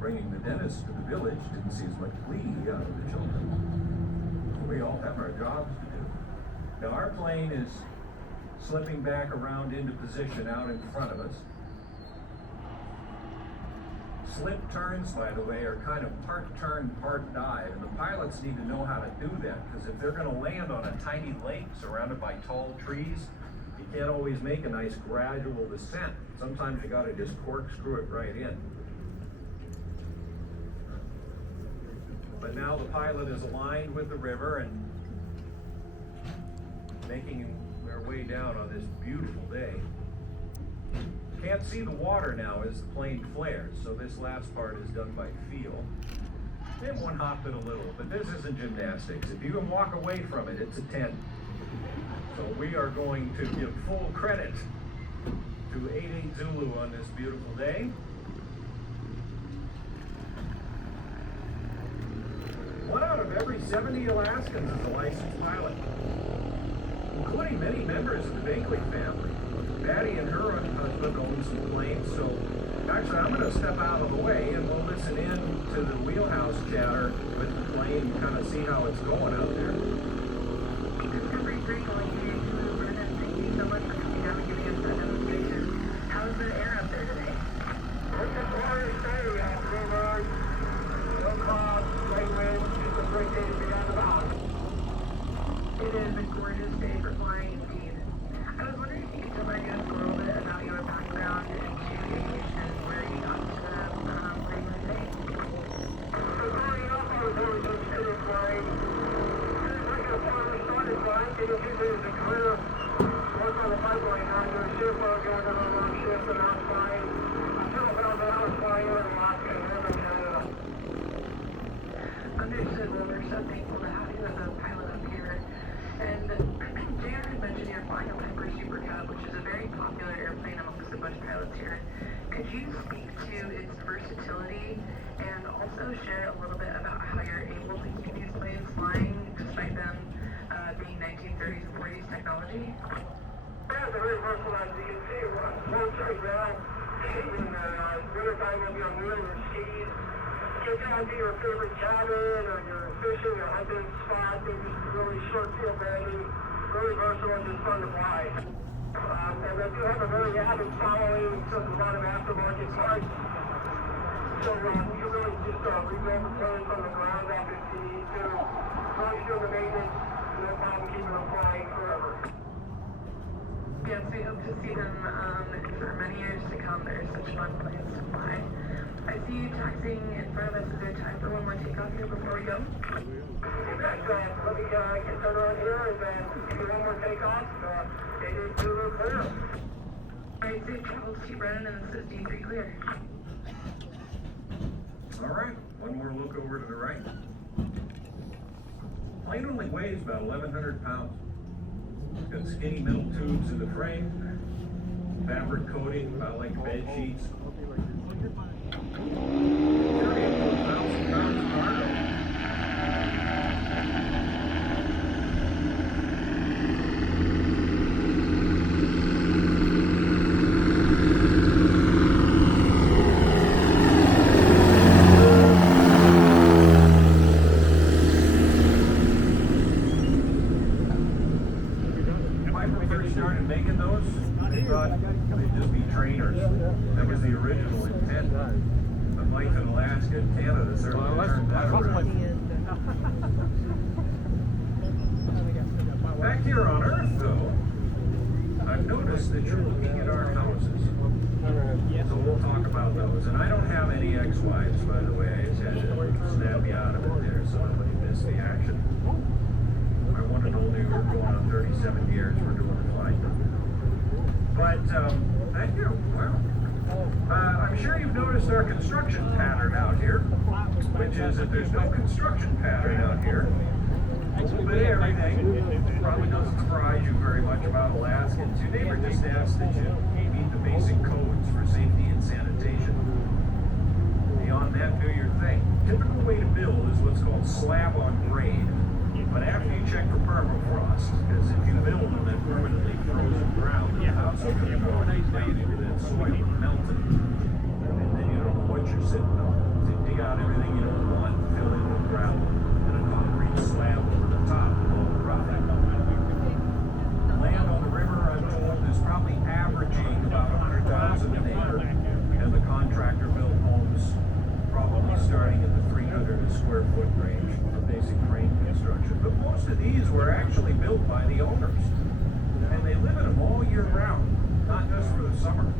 bringing the dentist to the village didn't see as much glee out of the children. We all have our jobs to do. Now our plane is slipping back around into position out in front of us. Slip turns, by the way, are kind of part turn, part dive, and the pilots need to know how to do that, because if they're going to land on a tiny lake surrounded by tall trees, you can't always make a nice gradual descent. Sometimes you got to just corkscrew it right in. But now the pilot is aligned with the river and making their way down on this beautiful day. Can't see the water now as the plane flares, so this last part is done by feel. And one hopped it a little, but this isn't gymnastics. If you can walk away from it, it's a 10. So we are going to give full credit to 88 Zulu on this beautiful day. One out of every 70 Alaskans is a licensed pilot, including many members of the Binkley family. Patty and her husband own some planes, so actually I'm going to step out of the way and we'll listen in to the wheelhouse chatter with the plane and kind of see how it's going out there. Discovery 3 calling you to Brennan. Thank you so much for coming down and giving us that demonstration. How's the air up there today? It's a glorious day. We have no road, no clouds, great wind. It's a great day to be out and about. It is a gorgeous day for flying indeed. I was wondering if you could remind us a little bit about your background into aviation, where you got to where you are today. So growing up, I was always interested in flying. As I started flying, it was usually as a career. Worked on the pipeline, I was a ship, I was going on a long shift, and I was flying. Until I found out I was flying over Alaska and then Canada. Understood. Well, we're so thankful to have you as a pilot up here. And JR had mentioned you're flying a Piper Super Cub, which is a very popular airplane amongst a bunch of pilots here. Could you speak to its versatility and also share a little bit about how you're able to keep these planes flying despite them being 1930s and 40s technology? Yeah, they're very versatile, as you can see. Once right now, in wintertime, we'll be on wheels or skis. Get down to your favorite cabin or your fishing or hunting spot. They're just really short field landing, really versatile and just fun to fly. And they do have a very avid following, so there's a lot of aftermarket parts. So you really just rebuild the plane from the ground up if you need to. As long as you do the maintenance, no problem keeping them flying forever. Yes, we hope to see them for many years to come. They're such fun planes to fly. I see you taxiing in front of us. Is there time for one more takeoff here before we go? In fact, let me get turned around here and then give you one more takeoff. It is Zulu clear. Alright, safe travels to Brennan, and this is D3 clear. All right, one more look over to the right. Plane only weighs about 1,100 pounds. Got skinny metal tubes in the frame, fabric coating, about like bed sheets. 1,000 pounds of cargo. When we first started making those, they thought they'd just be trainers. That was the original intent. But life in Alaska and Canada certainly turned that around. Back here on Earth, though, I've noticed that you're looking at our houses. So we'll talk about those. And I don't have any ex-wives, by the way. I just had to snap you out of it there so nobody missed the action. My one and only, we're going on 37 years. We're doing fine. But, thank you. Well, I'm sure you've noticed our construction pattern out here, which is that there's no construction pattern out here. A little bit of everything. Probably doesn't surprise you very much about Alaskans. Your neighbor just asked that you meet the basic codes for safety and sanitation. Beyond that, do your thing. Typical way to build is what's called slab on grade. But after you check for permafrost, because if you build on that permanently frozen ground, the house is going to go down into that soil and melt it. And then you don't know what you're sitting on. square foot range for basic crane construction. But most of these were actually built by the owners. And they live in them all year round, not just for the summer.